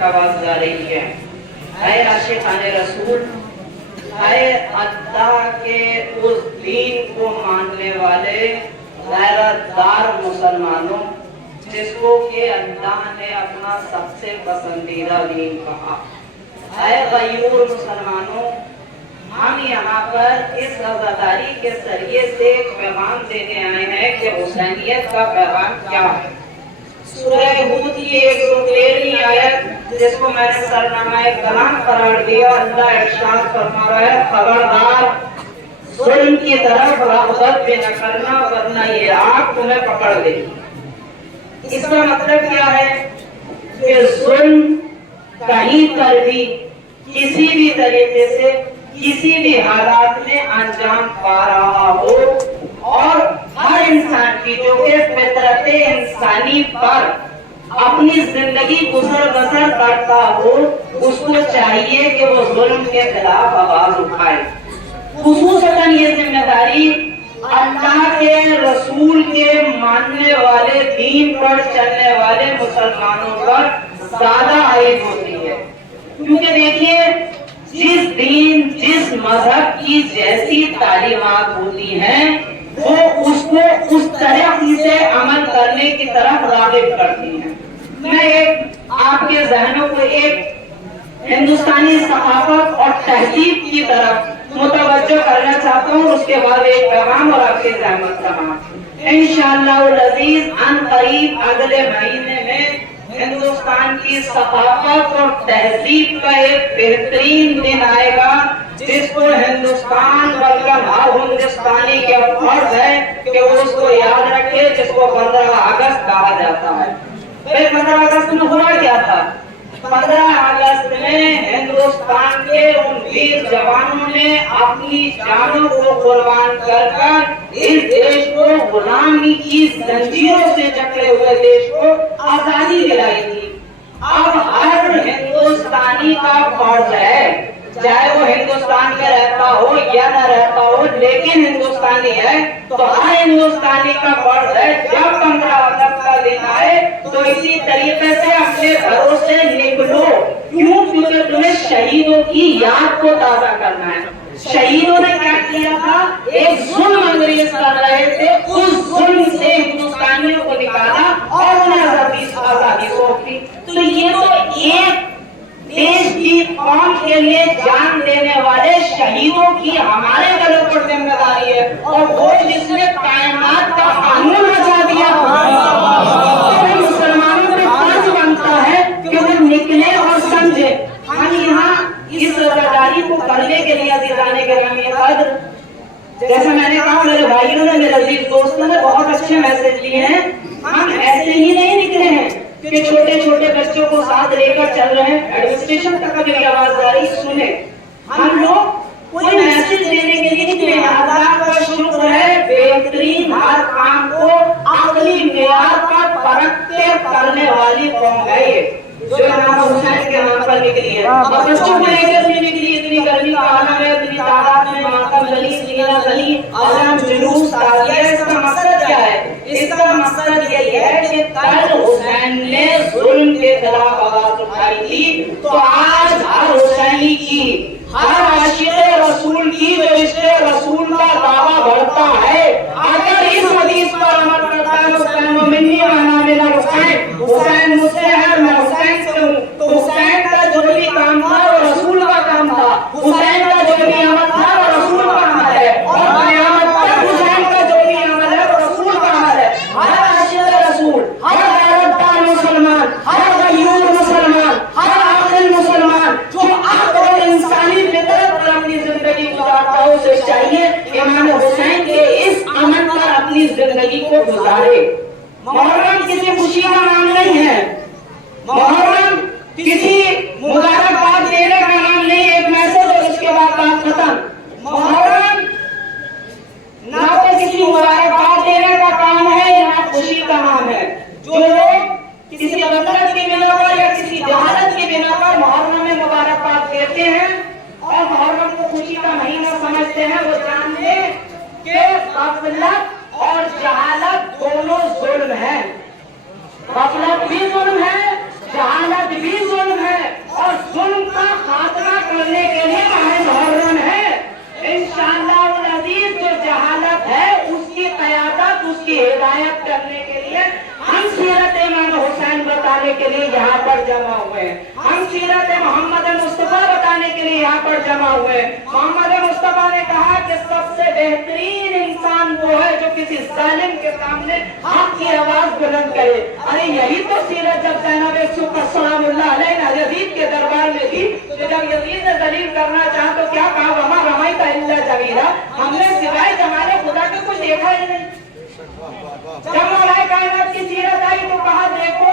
तक आवाज जा रही है। ऐ आशिकान रसूल, ऐ अल्लाह के उस दीन को मानने वाले गैरतदार मुसलमानों, जिसको कि अल्लाह ने अपना सबसे पसंदीदा दीन कहा। ऐ गयूर मुसलमानों, हम यहाँ पर इस रज़ादारी के जरिए से एक पैगाम देने आए हैं कि हुसैनियत का पैगाम क्या है। सूरह हूद की 113वीं आयत, जिसको मैंने सरनामा कलाम करार दिया, अल्लाह इरशाद फरमा रहा है, खबरदार जुल्म की तरफ रग़बत भी न करना, वरना ये आग तुम्हें पकड़ लेगी। इसका मतलब क्या है कि जुल्म कहीं पर भी किसी भी तरीके से किसी भी हालात में अंजाम पा रहा हो, और हर इंसान की जो कि फितरत इंसानी पर अपनी जिंदगी गुजर बसर करता हो, उसको चाहिए कि वो जुल्म के खिलाफ आवाज उठाए। खुसूसन ये जिम्मेदारी अल्लाह के रसूल के मानने वाले, दीन पर चलने वाले मुसलमानों पर ज्यादा आयद होती है, क्योंकि देखिए जिस दीन जिस मजहब की जैसी तालीमात होती हैं, वो उसको उस तरह से अमल करने की तरफ राग़िब करती हैं। मैं एक आपके ज़हनों को एक हिंदुस्तानी सकाफत और तहजीब की तरफ मुतवज्जो करना चाहता हूँ, उसके बाद एक पैगाम और आपकी ज़हमत का इंशाअल्लाह अज़ीज़ अनक़रीब अगले महीने में हिंदुस्तान की सकाफत और तहजीब का एक बेहतरीन दिन आएगा, जिसको हिंदुस्तान बल्कि हर हिंदुस्तानी के फर्ज है कि वो उसको याद रखे, जिसको 15 अगस्त कहा जाता है। 15 अगस्त में हुआ क्या था? 15 अगस्त में हिंदुस्तान के उन वीर जवानों ने अपनी जानों को कुर्बान कर इस देश को गुलामी की जंजीरों से जकड़े हुए देश को आजादी दिलाई थी। अब हर हिंदुस्तानी का फर्ज है, चाहे वो हिंदुस्तान में रहता हो या न रहता हो, लेकिन हिंदुस्तानी है तो हर हिंदुस्तानी का फर्ज है, जब 15 अगस्त का दिन आए तो इसी तरीके से अपने घरों से निकलो। क्यों? क्योंकि तुम्हें शहीदों की याद को ताज़ा करना है। शहीदों ने क्या किया था? एक जुल्म अंग्रेज कर रहे थे, उस जुल्म से हिंदुस्तानियों को निकाला और उन्हें आजादी सौंपी। तो ये तो एक देश की कौम के लिए जान देने वाले शहीदों की हमारे गलों पर जिम्मेदारी है, और वो जिसने कायनात का कानून रचा दिया, मुसलमानों पे फर्ज बनता है कि वो निकले और समझे। हम यहाँ इस रज़ादारी को करने के लिए अज़ीज़ाने गिरामी क़द्र, जैसे मैंने कहा, मेरे भाइयों ने, मेरे अजीज दोस्तों ने बहुत अच्छे मैसेज दिए हैं। हम ऐसे ही नहीं निकले हैं कि छोटे छोटे बच्चों को साथ लेकर चल रहे हैं। एडमिनिस्ट्रेशन तक मेरी आवाज आ रही, सुने। हम लोग कोई मैसेज देने के लिए निकले हैं। अल्लाह का शुक्र है, बेहतरीन हर काम को अक़ली मेयार पर परखते करने वाली कौम है ये, जो इमाम हुसैन के नाम पर निकली है। और बच्चों को लेकर भी निकली। इतनी गर्मी का आलम है, इतनी तादाद में मातम जली, सीना जली, आलम जुलूस ताज़िया। इसका मकसद क्या है? इसका मकसद यही है कि कल हुसैन ने जुल्म के खिलाफ आवाज उठाई थी, तो आज हर हुसैनी की, हर आशिक़े रसूल की जो इश्क़े रसूल का दावा बढ़ता है, अगर इस हदीस पर अमल करता है, हुसैन मिन्नी व अना मिनल हुसैन, हुसैन मुझसे है, मैं हुसैन से हूँ, तो हुसैन का जो भी काम था वो रसूल का काम था, हुसैन का जो भी अमल था वो रसूल का अमल है, और क़यामत तक हुसैन का जो भी अमल है वो रसूल का अमल है। हर आशिक़े रसूल, हर गैरतदार मुसलमान, हर गयूर मुसलमान, हर आक़िल मुसलमान जो अक़ल और इंसानी फितरत पर अपनी जिंदगी गुजारता हो, उसे चाहिए इमाम हुसैन के इस अमल पर अपनी जिंदगी को गुजारे। मुहर्रम किसी खुशी का नाम नहीं है, मुहर्रम किसी मुबारकबाद देने का नाम नहीं है। एक मैसेज और उसके बाद बात खत्म। मुहर्रम ना तो किसी मुबारकबाद देने का काम है, ना खुशी का नाम है। जो लोग किसी गफलत की बिना पर या किसी जहालत की बिना पर मुहर्रम में मुबारकबाद देते हैं और मुहर्रम को खुशी का महीना समझते हैं, वो जान ले कि गफलत और जहालत दोनों जुल्म है। गफलत भी जुल्म है, जहालत भी जुल्म है। लिए यहाँ पर जमा हुए हैं, हम सीरत मोहम्मद मुस्तफा बताने के लिए यहाँ पर जमा हुए हैं। मोहम्मद मुस्तफा ने कहा कि सबसे बेहतरीन इंसान वो है जो किसी जालिम के सामने हक की आवाज बुलंद करे। अरे यही तो सीरत जब ज़ैनब सलामुल्लाह अलैहा यजीद के दरबार में थी, तो जब यजीद ने दलील करना चाहा तो क्या कहा, वमा रमाइता इल्ला जमीला, हमने सिवाय जमाने खुदा के कुछ देखा ही नहीं। जब मौलाए कायनात की सीरत आई तो कहा देखो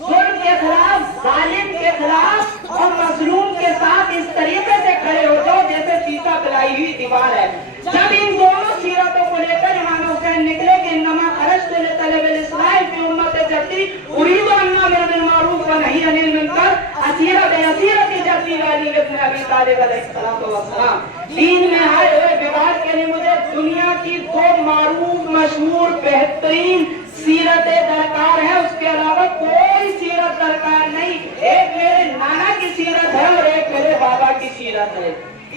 जुल्म के खिलाफ, जालिम के खिलाफ और मजलूम के साथ इस तरीके से खड़े हो जाओ जैसे शीशा पिलाई हुई दीवार है। जब इन दोनों सीरतों को लेकर इमाम हुसैन निकले कि इन्नमा खरजतु लितलबिल इस्लाह फी उम्मति जद्दी उरीदु अन आमिर बिल मारूफ व नही अनिल मुनकर असीरा बेअसीरति जद्दी अली इब्न अबी तालिब अलैहिस्सलातु वस्सलाम। दीन में आए हुए विवाद के लिए मुझे दुनिया की दो मारूफ मशहूर बेहतरीन सीरतें दरकार है, उसके अलावा कोई सीरत दरकार नहीं। एक मेरे नाना की सीरत है और एक मेरे बाबा की सीरत है।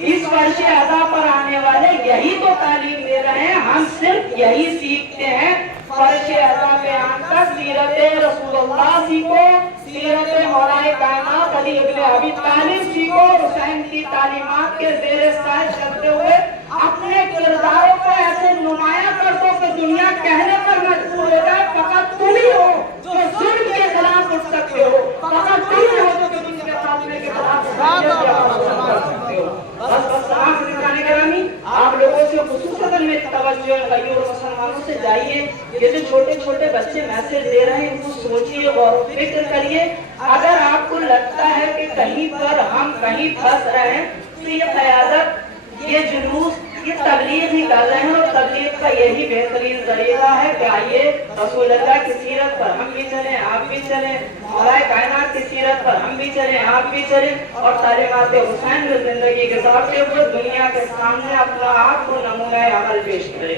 इस वर्ष अदा पर आने वाले यही तो तालीम दे रहे हैं, हम सिर्फ यही सीखते हैं। फर्श अदा पे आकर सीरत रसूलुल्लाह सीखो, सीरत मौलाए कायनात अली इब्न अबी तालिब सीखो, हुसैन की तालीमात के ज़ेरे साए चलते हुए अपने किरदारों को ऐसे नुमाया कर दो कि दुनिया कहने पर मजबूर हो जाए फकत तुम ही हो जो जुल्म के खिलाफ उठ सकते हो, फकत तुम ही हो जो जुल्म के खात्मे के खिलाफ कर सकते हो। बस आप लोगों से खुसूसन में तवज्जो भाइयों और मुसलमानों से जाइए, ये जो छोटे छोटे बच्चे मैसेज दे रहे हैं इनको सोचिए और फिक्र करिए। अगर आपको लगता है कि कहीं पर हम कहीं फंस रहे हैं तो ये क़यादत, ये जुलूस, ये तबलीग ही कर रहे हैं और तबलीग का यही बेहतरीन तरीका है कि आइए रसूलुल्लाह की सीरत पर हम भी चलें, आप भी चलें, मौलाए कायनात की सीरत पर हम भी चलें, आप भी चलें और तालीमात हुसैन की जिंदगी के साथ दुनिया के सामने अपना आप को नमूना अमल पेश करें।